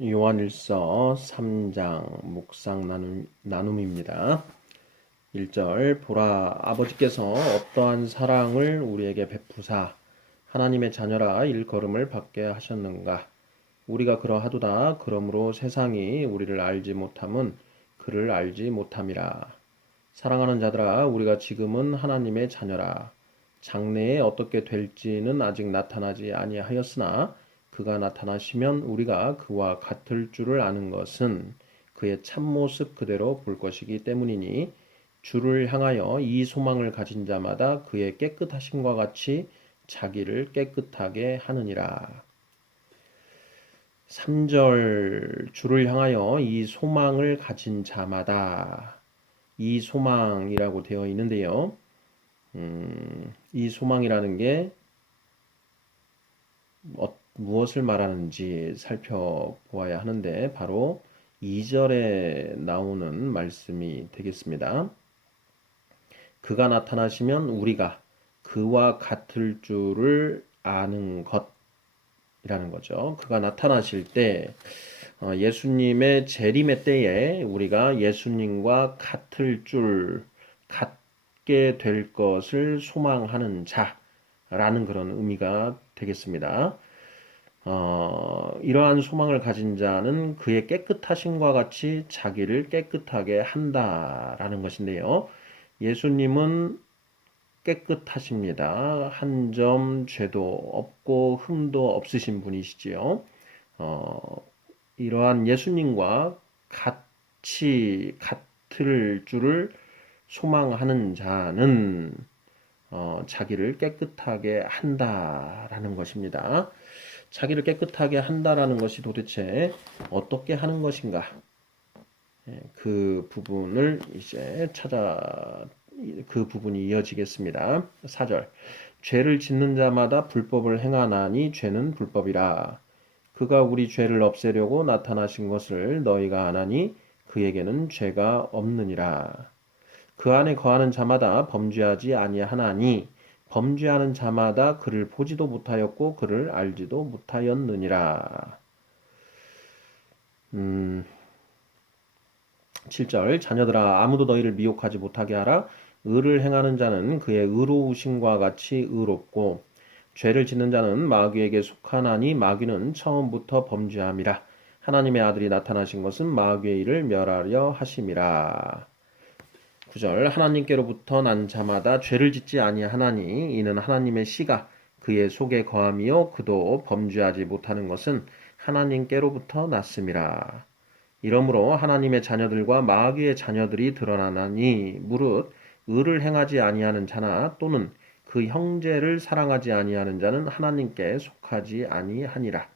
요한일서 3장 묵상 나눔입니다. 1절 보라 아버지께서 어떠한 사랑을 우리에게 베푸사 하나님의 자녀라 일컬음을 받게 하셨는가. 우리가 그러하도다. 그러므로 세상이 우리를 알지 못함은 그를 알지 못함이라. 사랑하는 자들아 우리가 지금은 하나님의 자녀라. 장래에 어떻게 될지는 아직 나타나지 아니하였으나 그가 나타나시면 우리가 그와 같을 줄을 아는 것은 그의 참모습 그대로 볼 것이기 때문이니 주를 향하여 이 소망을 가진 자마다 그의 깨끗하심과 같이 자기를 깨끗하게 하느니라. 3절 주를 향하여 이 소망을 가진 자마다 이 소망이라고 되어 있는데요. 이 소망이라는 게 무엇을 말하는지 살펴보아야 하는데 바로 2절에 나오는 말씀이 되겠습니다. 그가 나타나시면 우리가 그와 같을 줄을 아는 것이라는 거죠. 그가 나타나실 때 예수님의 재림의 때에 우리가 예수님과 같을 줄, 같게 될 것을 소망하는 자라는 그런 의미가 되겠습니다. 이러한 소망을 가진 자는 그의 깨끗하심과 같이 자기를 깨끗하게 한다라는 것인데요. 예수님은 깨끗하십니다. 한 점 죄도 없고 흠도 없으신 분이시지요. 이러한 예수님과 같이 같을 줄을 소망하는 자는 자기를 깨끗하게 한다라는 것입니다. 자기를 깨끗하게 한다라는 것이 도대체 어떻게 하는 것인가? 그 부분을 이제 그 부분이 이어지겠습니다. 4절. 죄를 짓는 자마다 불법을 행하나니 죄는 불법이라. 그가 우리 죄를 없애려고 나타나신 것을 너희가 아나니 그에게는 죄가 없느니라. 그 안에 거하는 자마다 범죄하지 아니하나니 범죄하는 자마다 그를 보지도 못하였고 그를 알지도 못하였느니라. 7절 자녀들아 아무도 너희를 미혹하지 못하게 하라. 의를 행하는 자는 그의 의로우심과 같이 의롭고 죄를 짓는 자는 마귀에게 속하나니 마귀는 처음부터 범죄함이라. 하나님의 아들이 나타나신 것은 마귀의 일을 멸하려 하심이라. 9절 하나님께로부터 난 자마다 죄를 짓지 아니하나니 이는 하나님의 씨가 그의 속에 거함이요 그도 범죄하지 못하는 것은 하나님께로부터 났음이라. 이러므로 하나님의 자녀들과 마귀의 자녀들이 드러나나니 무릇 의를 행하지 아니하는 자나 또는 그 형제를 사랑하지 아니하는 자는 하나님께 속하지 아니하니라.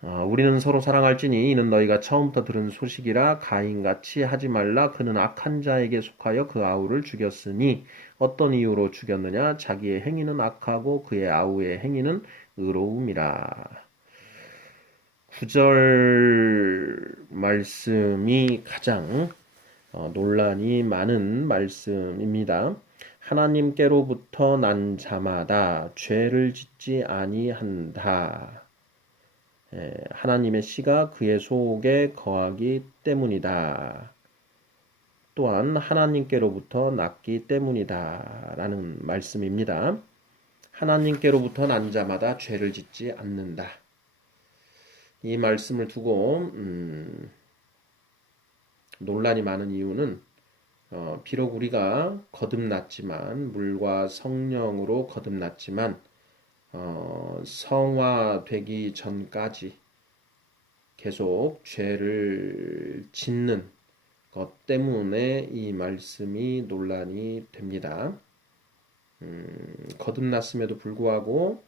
우리는 서로 사랑할지니 이는 너희가 처음부터 들은 소식이라. 가인같이 하지 말라. 그는 악한 자에게 속하여 그 아우를 죽였으니 어떤 이유로 죽였느냐. 자기의 행위는 악하고 그의 아우의 행위는 의로움이라. 9절 말씀이 가장 논란이 많은 말씀입니다. 하나님께로부터 난 자마다 죄를 짓지 아니한다. 하나님의 씨가 그의 속에 거하기 때문이다. 또한 하나님께로부터 났기 때문이다. 라는 말씀입니다. 하나님께로부터 난 자마다 죄를 짓지 않는다. 이 말씀을 두고 논란이 많은 이유는 비록 우리가 거듭났지만 물과 성령으로 거듭났지만 성화되기 전까지 계속 죄를 짓는 것 때문에 이 말씀이 논란이 됩니다. 거듭났음에도 불구하고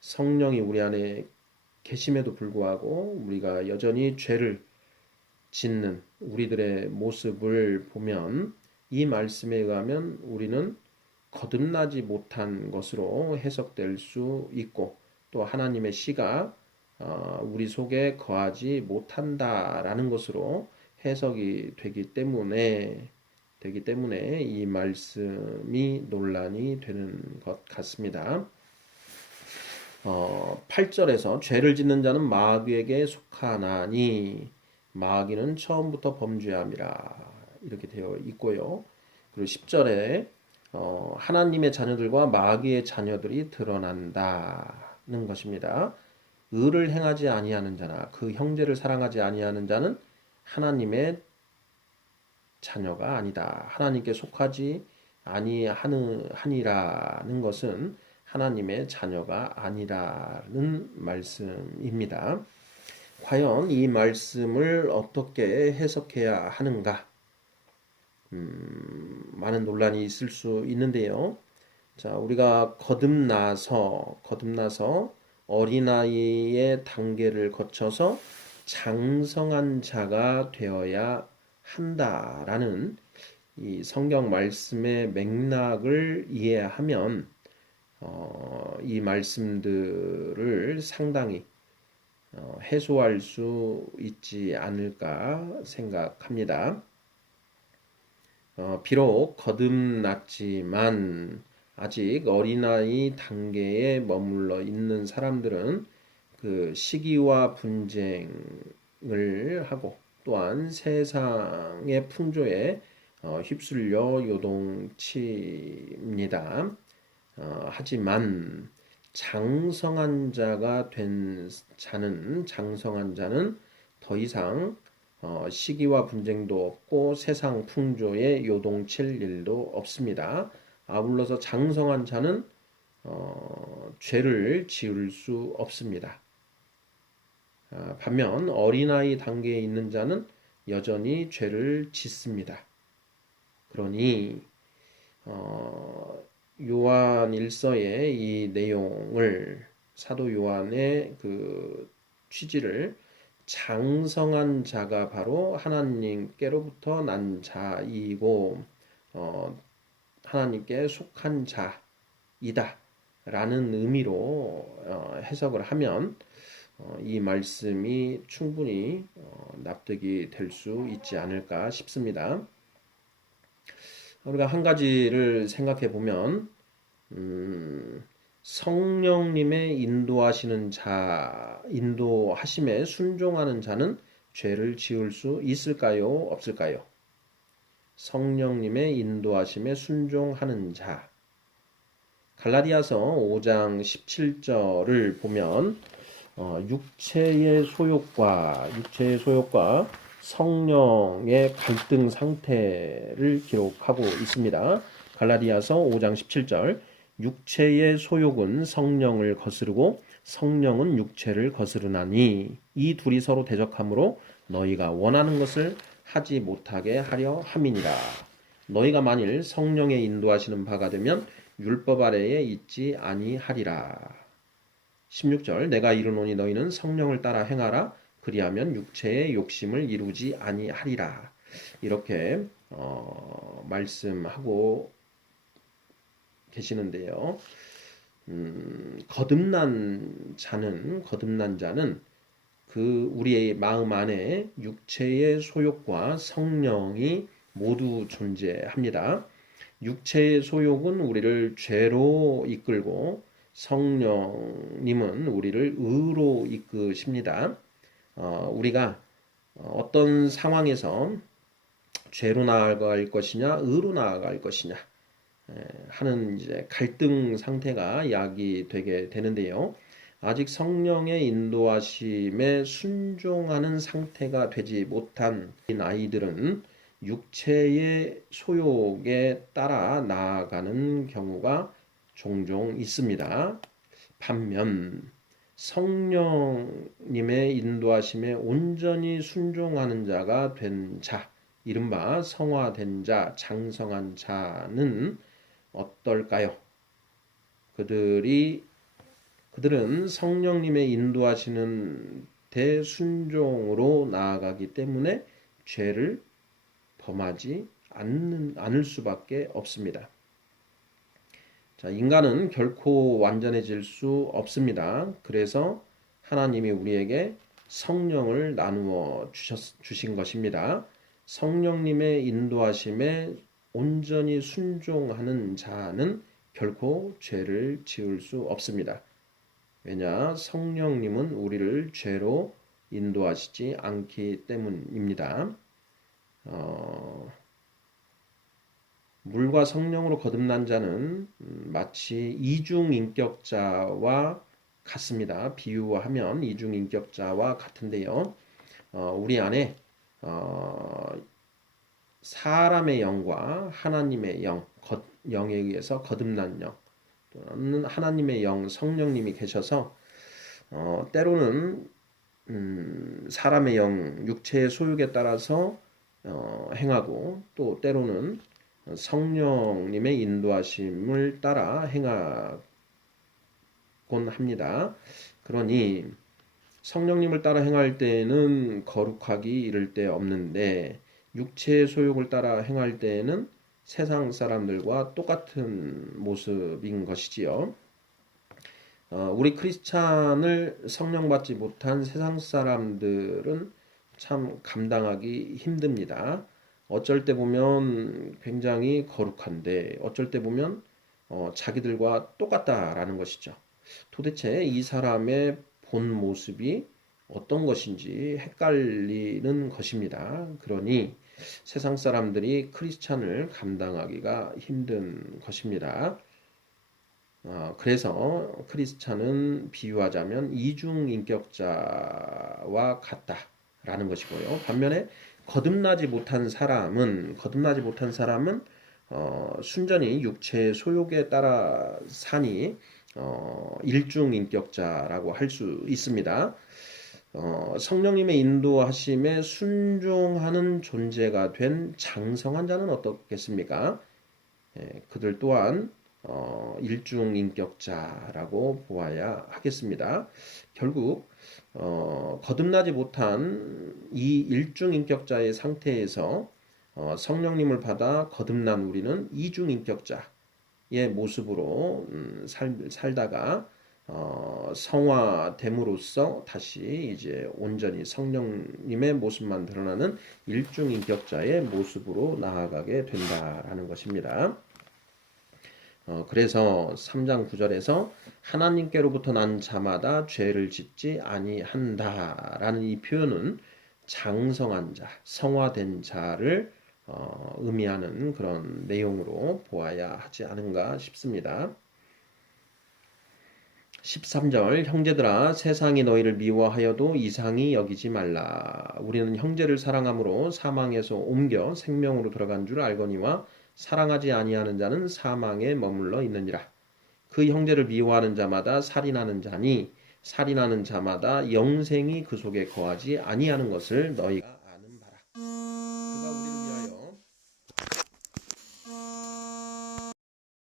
성령이 우리 안에 계심에도 불구하고 우리가 여전히 죄를 짓는 우리들의 모습을 보면 이 말씀에 의하면 우리는 거듭나지 못한 것으로 해석될 수 있고 또 하나님의 씨가 우리 속에 거하지 못한다라는 것으로 해석이 되기 때문에 이 말씀이 논란이 되는 것 같습니다. 8절에서 죄를 짓는 자는 마귀에게 속하나니 마귀는 처음부터 범죄함이라 이렇게 되어 있고요. 그리고 10절에 하나님의 자녀들과 마귀의 자녀들이 드러난다는 것입니다. 의를 행하지 아니하는 자나 그 형제를 사랑하지 아니하는 자는 하나님의 자녀가 아니다. 하나님께 속하지 아니하니라는 것은 하나님의 자녀가 아니라는 말씀입니다. 과연 이 말씀을 어떻게 해석해야 하는가? 많은 논란이 있을 수 있는데요. 자, 우리가 거듭나서 어린아이의 단계를 거쳐서 장성한 자가 되어야 한다라는 이 성경 말씀의 맥락을 이해하면 이 말씀들을 상당히 해소할 수 있지 않을까 생각합니다. 비록 거듭났지만 아직 어린아이 단계에 머물러 있는 사람들은 그 시기와 분쟁을 하고 또한 세상의 풍조에 휩쓸려 요동칩니다. 하지만 장성한 자가 된 장성한 자는 더 이상 시기와 분쟁도 없고 세상 풍조에 요동칠 일도 없습니다. 아울러서 장성한 자는 죄를 지을 수 없습니다. 반면 어린아이 단계에 있는 자는 여전히 죄를 짓습니다. 그러니 요한 1서의 이 내용을 사도 요한의 그 취지를 장성한 자가 바로 하나님께로부터 난 자이고 하나님께 속한 자이다 라는 의미로 해석을 하면 이 말씀이 충분히 납득이 될 수 있지 않을까 싶습니다. 우리가 한 가지를 생각해 보면 성령님의 인도하심에 순종하는 자는 죄를 지을 수 있을까요? 없을까요? 성령님의 인도하심에 순종하는 자. 갈라디아서 5장 17절을 보면 육체의 소욕과 성령의 갈등 상태를 기록하고 있습니다. 갈라디아서 5장 17절 육체의 소욕은 성령을 거스르고 성령은 육체를 거스르나니 이 둘이 서로 대적하므로 너희가 원하는 것을 하지 못하게 하려 함이니라. 너희가 만일 성령의 인도하시는 바가 되면 율법 아래에 있지 아니하리라. 16절 내가 이르노니 너희는 성령을 따라 행하라. 그리하면 육체의 욕심을 이루지 아니하리라. 이렇게 말씀하고 계시는데요. 거듭난 자는 그 우리의 마음 안에 육체의 소욕과 성령이 모두 존재합니다. 육체의 소욕은 우리를 죄로 이끌고 성령님은 우리를 의로 이끄십니다. 우리가 어떤 상황에서 죄로 나아갈 것이냐 의로 나아갈 것이냐 하는 이제 갈등 상태가 야기되게 되는데요. 아직 성령의 인도하심에 순종하는 상태가 되지 못한 아이들은 육체의 소욕에 따라 나아가는 경우가 종종 있습니다. 반면 성령님의 인도하심에 온전히 순종하는 자가 된 자, 이른바 성화된 자, 장성한 자는 어떨까요? 그들은 성령님의 인도하시는 대순종으로 나아가기 때문에 죄를 범하지 않을 수밖에 없습니다. 자, 인간은 결코 완전해질 수 없습니다. 그래서 하나님이 우리에게 성령을 나누어 주신 것입니다. 성령님의 인도하심에 온전히 순종하는 자는 결코 죄를 지을 수 없습니다. 왜냐? 성령님은 우리를 죄로 인도하시지 않기 때문입니다. 물과 성령으로 거듭난 자는 마치 이중인격자와 같습니다. 비유하면 이중인격자와 같은데요. 우리 안에 사람의 영과 하나님의 영에 의해서 거듭난 영, 또는 하나님의 영, 성령님이 계셔서 때로는 사람의 영, 육체의 소욕에 따라서 행하고 또 때로는 성령님의 인도하심을 따라 행하곤 합니다. 그러니 성령님을 따라 행할 때에는 거룩하기 이를 데 없는데 육체의 소욕을 따라 행할 때에는 세상 사람들과 똑같은 모습인 것이지요. 우리 크리스찬을 성령받지 못한 세상 사람들은 참 감당하기 힘듭니다. 어쩔 때 보면 굉장히 거룩한데 어쩔 때 보면 자기들과 똑같다라는 것이죠. 도대체 이 사람의 본 모습이 어떤 것인지 헷갈리는 것입니다. 그러니 세상 사람들이 크리스찬을 감당하기가 힘든 것입니다. 그래서 크리스찬은 비유하자면 이중인격자와 같다라는 것이고요. 반면에 거듭나지 못한 사람은 순전히 육체의 소욕에 따라 사니 일중인격자라고 할 수 있습니다. 성령님의 인도하심에 순종하는 존재가 된 장성한 자는 어떻겠습니까? 그들 또한 일중인격자라고 보아야 하겠습니다. 결국 거듭나지 못한 이 일중인격자의 상태에서 성령님을 받아 거듭난 우리는 이중인격자의 모습으로 살다가 성화됨으로써 다시 이제 온전히 성령님의 모습만 드러나는 일중인격자의 모습으로 나아가게 된다라는 것입니다. 그래서 3장 9절에서 하나님께로부터 난 자마다 죄를 짓지 아니한다라는 이 표현은 장성한 자, 성화된 자를 의미하는 그런 내용으로 보아야 하지 않은가 싶습니다. 13절 형제들아 세상이 너희를 미워하여도 이상히 여기지 말라. 우리는 형제를 사랑함으로 사망에서 옮겨 생명으로 들어간 줄 알거니와 사랑하지 아니하는 자는 사망에 머물러 있느니라. 그 형제를 미워하는 자마다 살인하는 자니 살인하는 자마다 영생이 그 속에 거하지 아니하는 것을 너희가